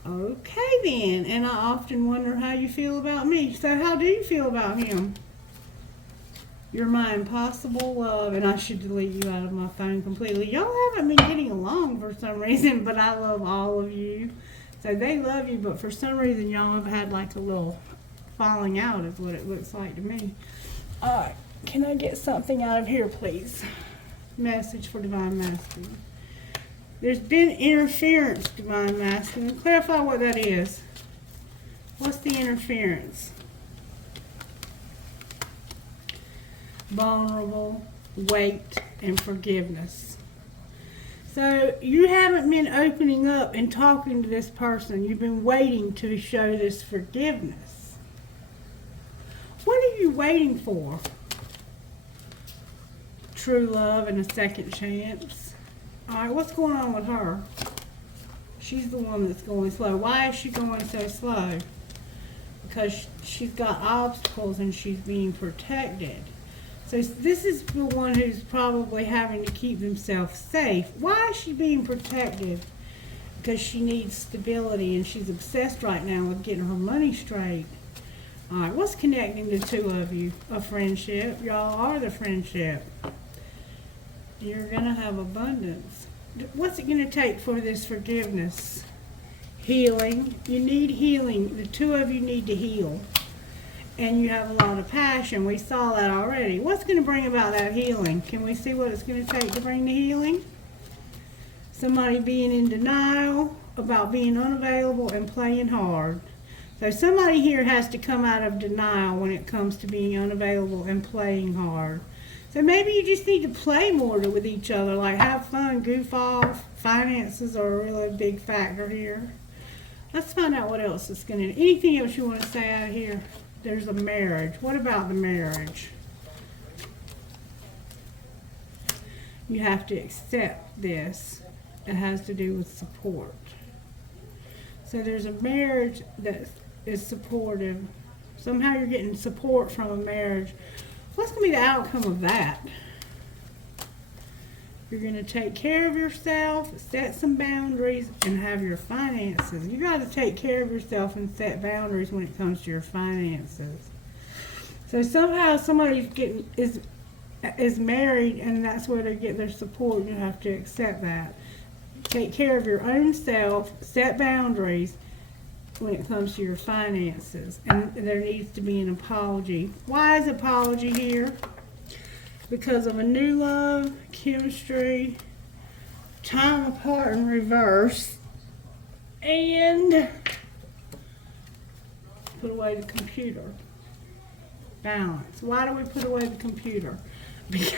Okay then. And I often wonder how you feel about me. So how do you feel about him? You're my impossible love, and I should delete you out of my phone completely. Y'all haven't been getting along for some reason, but I love all of you. So they love you, but for some reason y'all have had like a little falling out is what it looks like to me. Alright, can I get something out of here, please? Message for Divine Masculine. There's been interference, Divine Masculine. Clarify what that is. What's the interference? Vulnerable, weight, and forgiveness. So you haven't been opening up and talking to this person. You've been waiting to show this forgiveness. What are you waiting for? True love and a second chance. All right, what's going on with her? She's the one that's going slow. Why is she going so slow? Because she's got obstacles and she's being protected. So this is the one who's probably having to keep themselves safe. Why is she being protected? Because she needs stability and she's obsessed right now with getting her money straight. All right, what's connecting the two of you? A friendship. Y'all are the friendship. You're going to have abundance. What's it going to take for this forgiveness? Healing. You need healing. The two of you need to heal. And you have a lot of passion. We saw that already. What's going to bring about that healing? Can we see what it's going to take to bring the healing? Somebody being in denial about being unavailable and playing hard. So somebody here has to come out of denial when it comes to being unavailable and playing hard. So maybe you just need to play more with each other, like have fun, goof off. Finances are a really big factor here. Let's find out what else is going to... Anything else you want to say out here? There's a marriage. What about the marriage? You have to accept this. It has to do with support. So there's a marriage that is supportive. Somehow you're getting support from a marriage. What's going to be the outcome of that? You're going to take care of yourself, set some boundaries, and have your finances. You got to take care of yourself and set boundaries when it comes to your finances. So somehow somebody is married, and that's where they get their support. You have to accept that. Take care of your own self, set boundaries when it comes to your finances. And there needs to be an apology. Why is apology here? Because of a new love, chemistry, time apart in reverse, and put away the computer. Balance. Why do we put away the computer? Because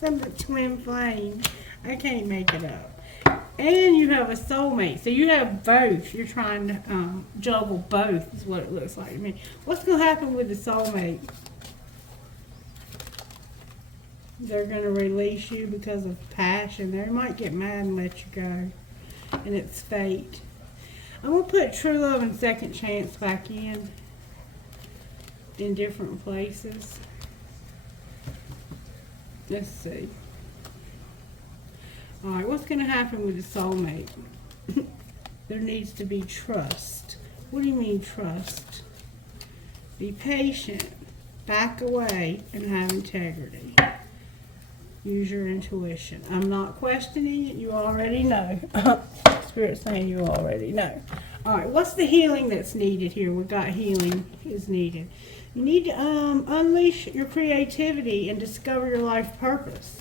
I'm the twin flame. I can't make it up. And you have a soulmate. So you have both. You're trying to juggle both is what it looks like to me. What's going to happen with the soulmate? They're going to release you because of passion. They might get mad and let you go. And it's fate. I'm going to put true love and second chance back in different places. Let's see. Alright, what's going to happen with the soulmate? There needs to be trust. What do you mean trust? Be patient. Back away and have integrity. Use your intuition. I'm not questioning it. You already know. Spirit's saying you already know. All right, what's the healing that's needed here? We've got healing is needed. You need to unleash your creativity and discover your life purpose.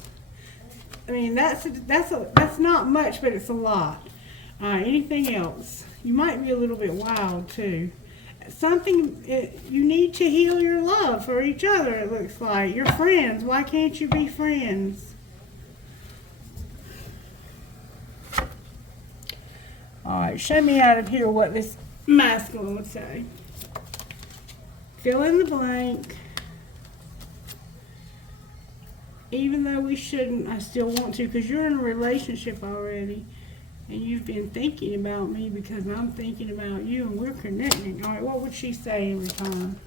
I mean, that's not much, but it's a lot. All right, anything else? You might be a little bit wild, too. You need to heal your love for each other, it looks like. You're friends. Why can't you be friends? Alright, show me out of here what this masculine would say. Fill in the blank. Even though we shouldn't, I still want to, because you're in a relationship already. And you've been thinking about me because I'm thinking about you and we're connecting. All right, what would she say every time?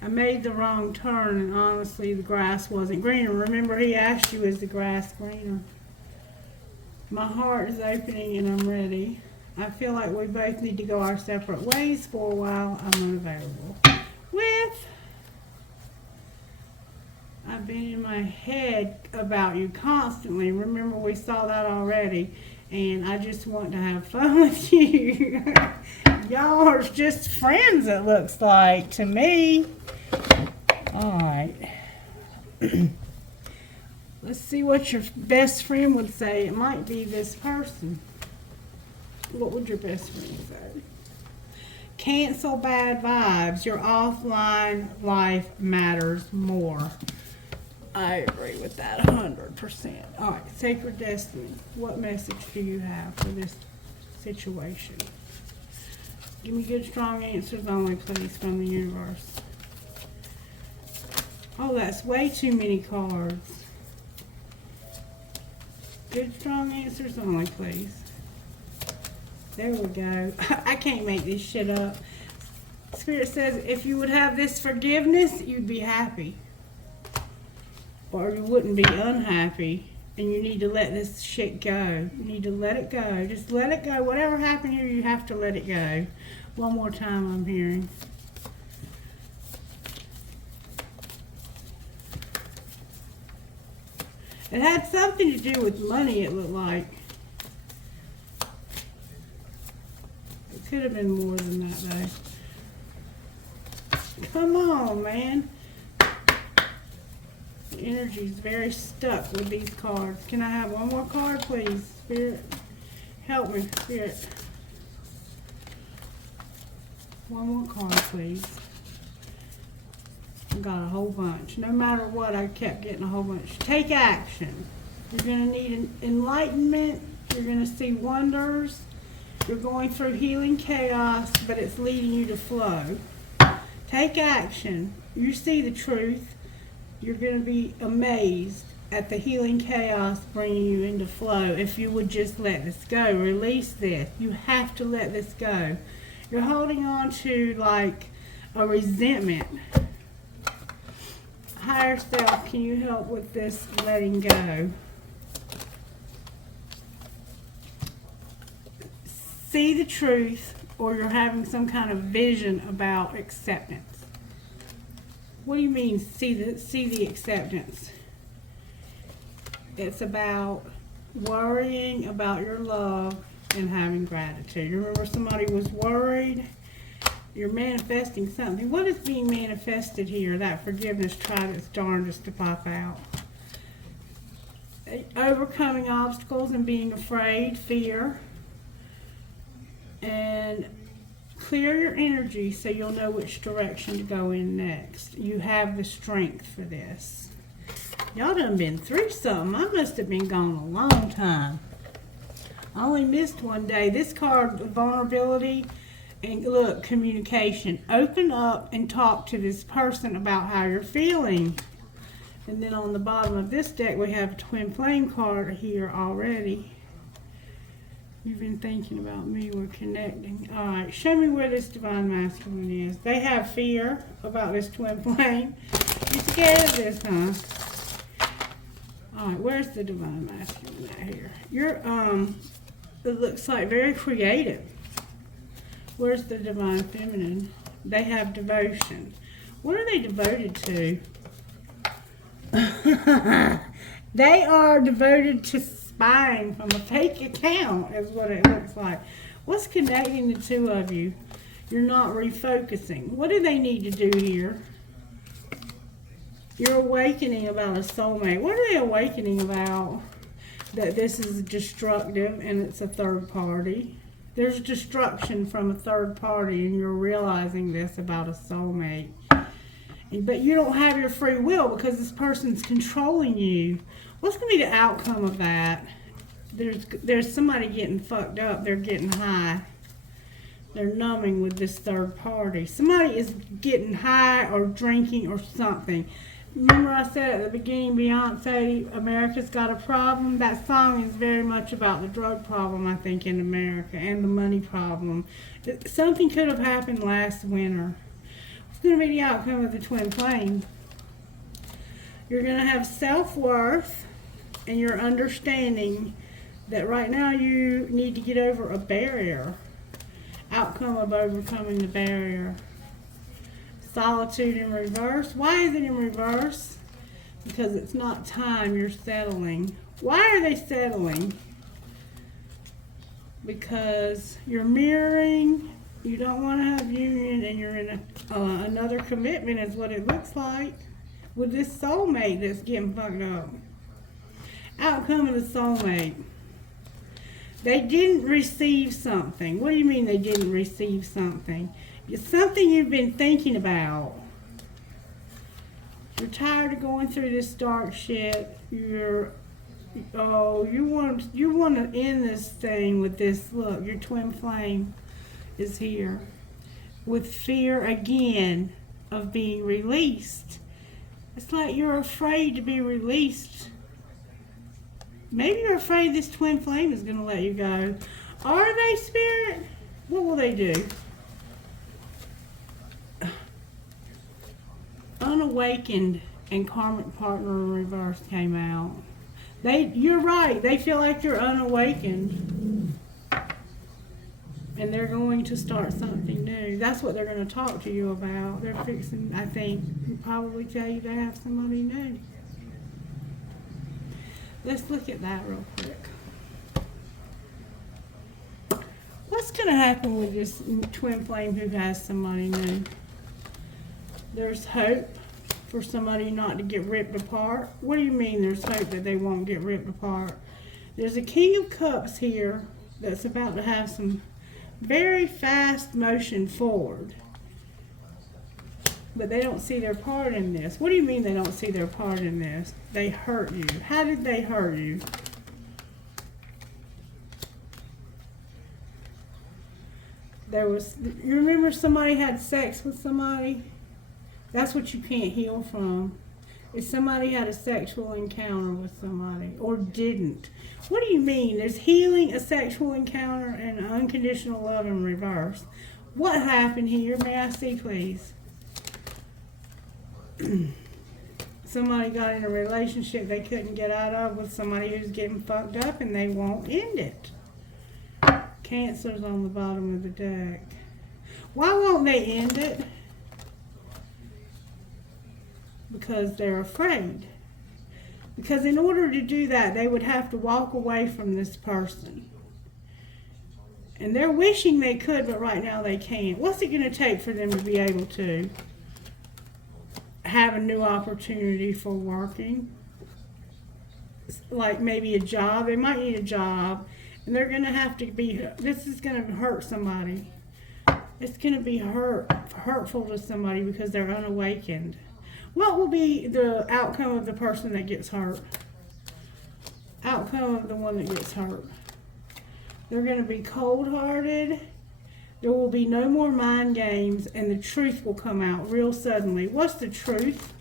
I made the wrong turn and honestly the grass wasn't greener. Remember he asked you, is the grass greener? My heart is opening and I'm ready. I feel like we both need to go our separate ways for a while. I'm unavailable. I've been in my head about you constantly. Remember, we saw that already. And I just want to have fun with you. Y'all are just friends, it looks like, to me. Alright. Let's see what your best friend would say. It might be this person. What would your best friend say? Cancel bad vibes. Your offline life matters more. I agree with that 100%. All right, Sacred Destiny. What message do you have for this situation? Give me good, strong answers only, please, from the universe. Oh, that's way too many cards. Good, strong answers only, please. There we go. I can't make this shit up. Spirit says if you would have this forgiveness, you'd be happy. Or you wouldn't be unhappy. And you need to let this shit go. You need to let it go. Just let it go. Whatever happened here, you have to let it go. One more time, I'm hearing. It had something to do with money, it looked like. It could have been more than that, though. Come on, man. The energy's very stuck with these cards. Can I have one more card, please? Spirit, help me, Spirit. One more card, please. I got a whole bunch. No matter what, I kept getting a whole bunch. Take action. You're going to need enlightenment. You're going to see wonders. You're going through healing chaos, but it's leading you to flow. Take action. You see the truth. You're going to be amazed at the healing chaos bringing you into flow if you would just let this go. Release this. You have to let this go. You're holding on to like a resentment. Higher self, can you help with this letting go? See the truth, or you're having some kind of vision about acceptance. What do you mean see the acceptance? It's about worrying about your love and having gratitude. Remember, somebody was worried. You're manifesting something. What is being manifested here? That forgiveness tried its darndest to pop out. Overcoming obstacles and being afraid, fear. And clear your energy so you'll know which direction to go in next. You have the strength for this. Y'all done been through something. I must have been gone a long time. I only missed one day. This card, vulnerability. And look, communication. Open up and talk to this person about how you're feeling. And then on the bottom of this deck, we have a twin flame card here already. You've been thinking about me. We're connecting. All right, show me where this divine masculine is. They have fear about this twin flame. You're scared of this, huh? All right, where's the divine masculine at here? You're, it looks like very creative. Where's the divine feminine? They have devotion. What are they devoted to? They are devoted to spying from a fake account, is what it looks like. What's connecting the two of you? You're not refocusing. What do they need to do here? You're awakening about a soulmate. What are they awakening about? That this is destructive and it's a third party. There's destruction from a third party, and you're realizing this about a soulmate. But you don't have your free will because this person's controlling you. What's going to be the outcome of that? There's somebody getting fucked up. They're getting high. They're numbing with this third party. Somebody is getting high or drinking or something. Remember I said at the beginning, Beyonce, America's Got a Problem? That song is very much about the drug problem, I think, in America, and the money problem. Something could have happened last winter. What's going to be the outcome of the twin flame? You're going to have self-worth, and you're understanding that right now you need to get over a barrier. Outcome of overcoming the barrier. Solitude in reverse. Why is it in reverse? Because it's not time. You're settling. Why are they settling? Because you're mirroring. You don't want to have union, and you're in another commitment is what it looks like with this soulmate that's getting fucked up. Outcome of the soulmate. They didn't receive something. What do you mean they didn't receive something? It's something you've been thinking about. You're tired of going through this dark shit. You want to end this thing with this. Look, your twin flame is here with fear again of being released. It's like you're afraid to be released. Maybe you're afraid this twin flame is going to let you go. Are they, Spirit? What will they do? Unawakened and karmic partner in reverse came out. You're right. They feel like you're unawakened. And they're going to start something new. That's what they're going to talk to you about. They're fixing, I think, probably tell you they have somebody new. Let's look at that real quick. What's going to happen with this twin flame who has somebody new? There's hope for somebody not to get ripped apart. What do you mean there's hope that they won't get ripped apart? There's a King of Cups here that's about to have some very fast motion forward. But they don't see their part in this. What do you mean they don't see their part in this? They hurt you. How did they hurt you? You remember somebody had sex with somebody? That's what you can't heal from. If somebody had a sexual encounter with somebody or didn't. What do you mean? There's healing, a sexual encounter, and unconditional love in reverse. What happened here? May I see, please? Somebody got in a relationship they couldn't get out of with somebody who's getting fucked up and they won't end it. Cancer's on the bottom of the deck. Why won't they end it? Because they're afraid. Because in order to do that, they would have to walk away from this person. And they're wishing they could, but right now they can't. What's it going to take for them to be able to have a new opportunity for working? Like maybe a job. They might need a job. And they're going to have to be, this is going to hurt somebody. It's going to be hurtful to somebody because they're unawakened. What will be the outcome of the person that gets hurt? Outcome of the one that gets hurt. They're going to be cold-hearted. There will be no more mind games, and the truth will come out real suddenly. What's the truth?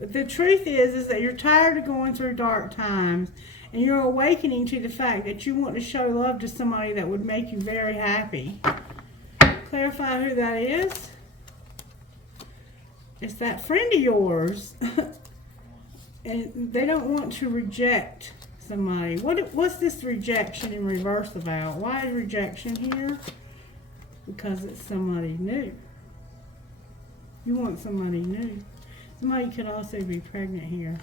The truth is that you're tired of going through dark times, and you're awakening to the fact that you want to show love to somebody that would make you very happy. Clarify who that is. It's that friend of yours. And they don't want to reject somebody. What's this rejection in reverse about? Why is rejection here? Because it's somebody new. You want somebody new. Somebody could also be pregnant here.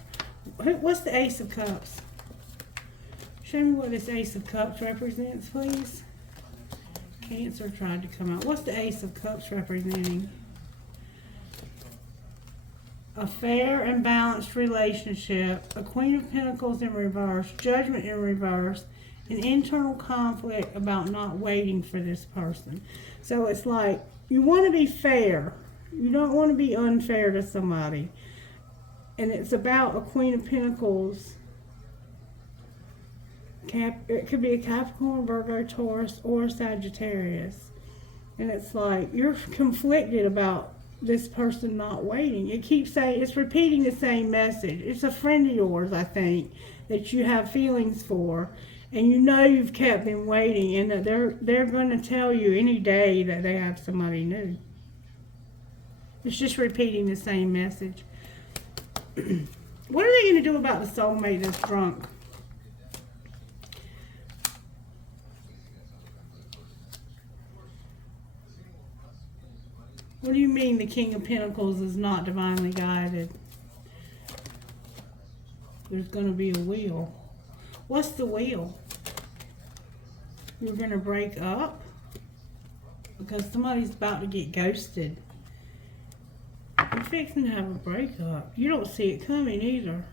What's the Ace of Cups? Show me what this Ace of Cups represents, please. Cancer tried to come out. What's the Ace of Cups representing? A fair and balanced relationship, a Queen of Pentacles in reverse, Judgment in reverse, an internal conflict about not waiting for this person. So it's like, you want to be fair. You don't want to be unfair to somebody. And it's about a Queen of Pentacles. It could be a Capricorn, Virgo, Taurus, or Sagittarius. And it's like, you're conflicted about this person not waiting. It keeps saying, it's repeating the same message. It's a friend of yours, I think, that you have feelings for, and you know you've kept them waiting, and that they're going to tell you any day that they have somebody new. It's just repeating the same message. What are they going to do about the soulmate that's drunk? What do you mean the King of Pentacles is not divinely guided? There's going to be a wheel. What's the wheel? You're going to break up? Because somebody's about to get ghosted. You're fixing to have a breakup. You don't see it coming either.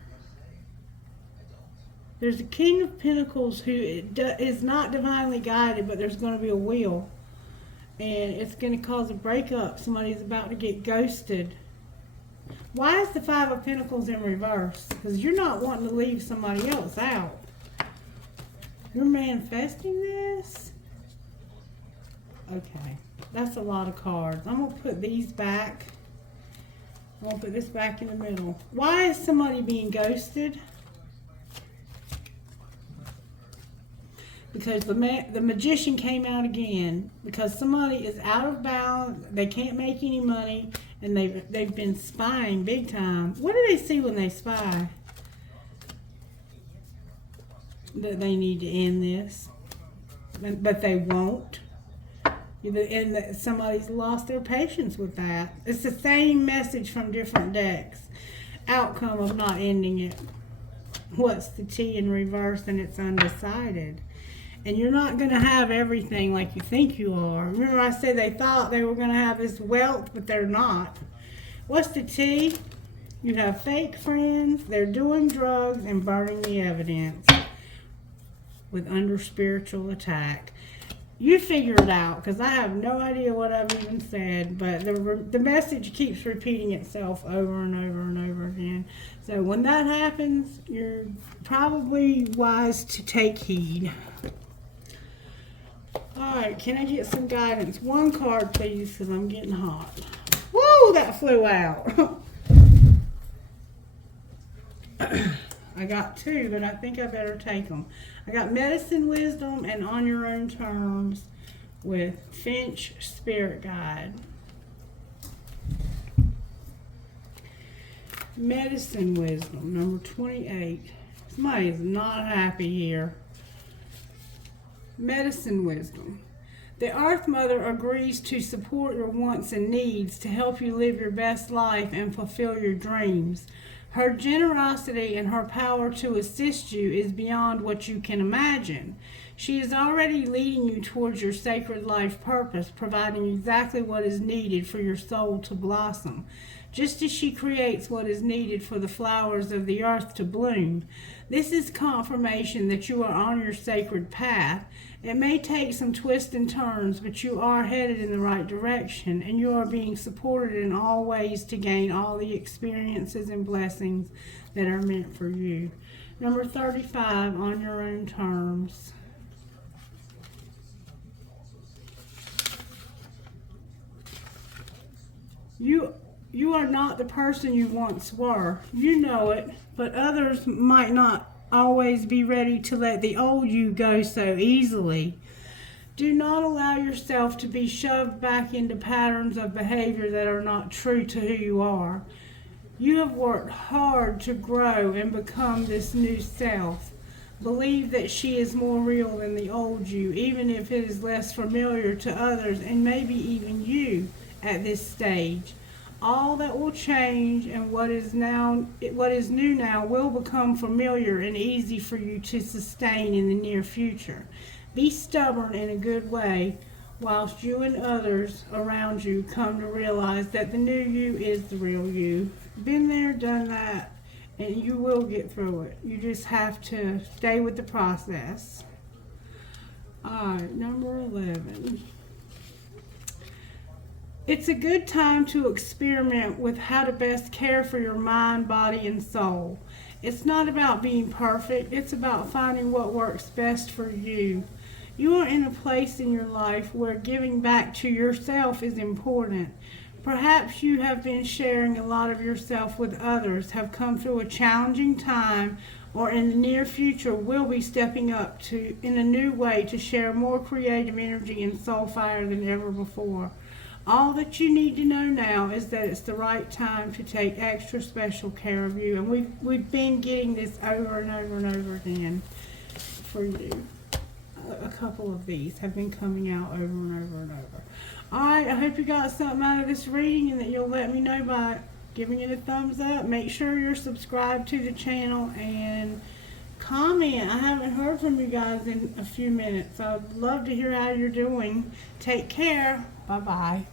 There's a King of Pentacles who is not divinely guided, but there's going to be a wheel. And it's going to cause a breakup. Somebody's about to get ghosted. Why is the Five of Pentacles in reverse? Because you're not wanting to leave somebody else out. You're manifesting this? Okay. That's a lot of cards. I'm going to put these back. I'm going to put this back in the middle. Why is somebody being ghosted? Because the Magician came out again. Because somebody is out of balance. They can't make any money. And they've been spying big time. What do they see when they spy? That they need to end this. But they won't. And somebody's lost their patience with that. It's the same message from different decks. Outcome of not ending it. What's the T in reverse? And it's undecided. And you're not going to have everything like you think you are. Remember I said they thought they were going to have this wealth, but they're not. What's the T? You have fake friends. They're doing drugs and burning the evidence with under spiritual attack. You figure it out, because I have no idea what I've even said, but the message keeps repeating itself over and over and over again. So when that happens, you're probably wise to take heed. Alright, can I get some guidance? One card, please, because I'm getting hot. Whoa, that flew out. I got two, but I think I better take them. I got Medicine, Wisdom, and On Your Own Terms with Finch Spirit Guide. Medicine, Wisdom, number 28. Somebody is not happy here. Medicine, Wisdom. The Earth Mother agrees to support your wants and needs to help you live your best life and fulfill your dreams. Her generosity and her power to assist you is beyond what you can imagine. She is already leading you towards your sacred life purpose, providing exactly what is needed for your soul to blossom, just as she creates what is needed for the flowers of the earth to bloom. This is confirmation that you are on your sacred path. It may take some twists and turns, but you are headed in the right direction, and you are being supported in all ways to gain all the experiences and blessings that are meant for you. Number 35, On Your Own Terms. You are not the person you once were. You know it, but others might not always be ready to let the old you go so easily. Do not allow yourself to be shoved back into patterns of behavior that are not true to who you are. You have worked hard to grow and become this new self. Believe that she is more real than the old you, even if it is less familiar to others and maybe even you at this stage. All that will change, and what is new now will become familiar and easy for you to sustain in the near future. Be stubborn in a good way, whilst you and others around you come to realize that the new you is the real you. Been there, done that, and you will get through it. You just have to stay with the process. Alright, number 11. It's a good time to experiment with how to best care for your mind, body, and soul. It's not about being perfect. It's about finding what works best for you. You are in a place in your life where giving back to yourself is important. Perhaps you have been sharing a lot of yourself with others, have come through a challenging time, or in the near future will be stepping up in a new way to share more creative energy and soul fire than ever before. All that you need to know now is that it's the right time to take extra special care of you. And we've been getting this over and over and over again for you. A couple of these have been coming out over and over and over. Alright, I hope you got something out of this reading and that you'll let me know by giving it a thumbs up. Make sure you're subscribed to the channel and comment. I haven't heard from you guys in a few minutes. I'd love to hear how you're doing. Take care. Bye-bye.